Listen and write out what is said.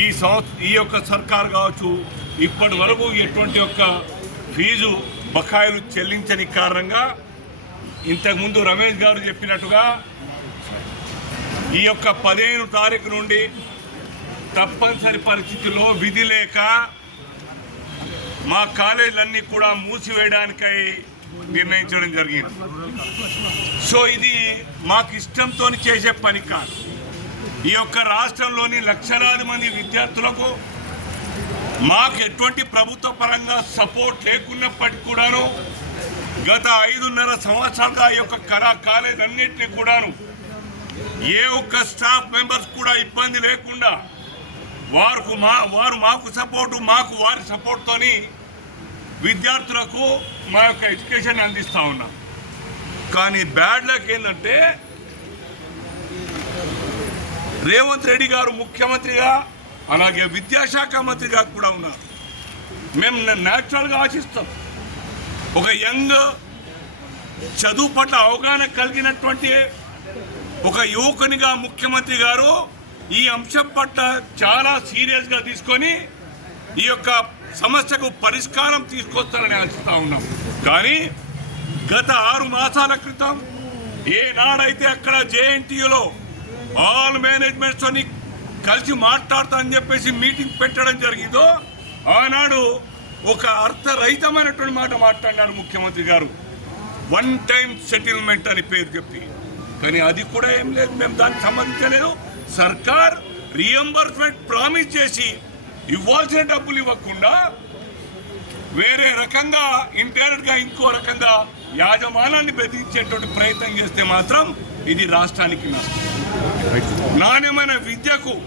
ఈ సంవత్ ఈ యొక్క సర్కార్ కావచ్చు ఇప్పటి వరకు ఎటువంటి యొక్క ఫీజు బకాయిలు చెల్లించని కారణంగా ఇంతకుముందు రమేష్ గారు చెప్పినట్టుగా ఈ యొక్క పదిహేను తారీఖు నుండి తప్పనిసరి పరిస్థితుల్లో విధి లేక మా కాలేజీలన్నీ కూడా మూసివేయడానికై నిర్ణయించడం జరిగింది సో ఇది మాకు ఇష్టంతో చేసే పని కాదు ఈ యొక్క రాష్ట్రంలోని లక్షలాది మంది విద్యార్థులకు మాకు ఎటువంటి ప్రభుత్వ పరంగా సపోర్ట్ లేకున్నప్పటికీ కూడాను గత ఐదున్నర సంవత్సరాలుగా ఈ యొక్క కళా కాలేజ్ అన్నింటినీ కూడాను ఏ ఒక్క స్టాఫ్ మెంబర్స్ కూడా ఇబ్బంది లేకుండా వారు మా వారు మాకు సపోర్టు మాకు వారి సపోర్ట్తోని విద్యార్థులకు మా యొక్క ఎడ్యుకేషన్ అందిస్తూ ఉన్నాం కానీ బ్యాడ్ లక్ ఏంటంటే రేవంత్ రెడ్డి గారు ముఖ్యమంత్రిగా అలాగే విద్యాశాఖ మంత్రిగా కూడా ఉన్నారు మేము న్యాచురల్గా ఆశిస్తాం ఒక యంగ్ చదువు పట్ల అవగాహన కలిగినటువంటి ఒక యువకునిగా ముఖ్యమంత్రి గారు ఈ అంశం పట్ల చాలా సీరియస్గా తీసుకొని ఈ యొక్క సమస్యకు పరిష్కారం తీసుకొస్తారని ఆశిస్తూ ఉన్నాం కానీ గత ఆరు మాసాల క్రితం ఏనాడైతే అక్కడ జేఎన్టీయులో ఆల్ మేనేజ్మెంట్స్తో కలిసి మాట్లాడతా అని చెప్పేసి మీటింగ్ పెట్టడం జరిగిందో ఆనాడు ఒక అర్థరహితమైనటువంటి మాట మాట్లాడినారు ముఖ్యమంత్రి గారు వన్ టైం సెటిల్మెంట్ అని పేరు చెప్పి కానీ అది కూడా ఏం లేదు మేము దానికి సంబంధించలేదు సర్కార్ రియంబర్స్మెంట్ ప్రామిస్ చేసి ఇవ్వాల్సిన డబ్బులు ఇవ్వకుండా వేరే రకంగా గా ఇంకో రకంగా యాజమానాన్ని బెదిరించేటువంటి ప్రయత్నం చేస్తే మాత్రం ఇది రాష్ట్రానికి నష్టం నాణ్యమైన విద్యకు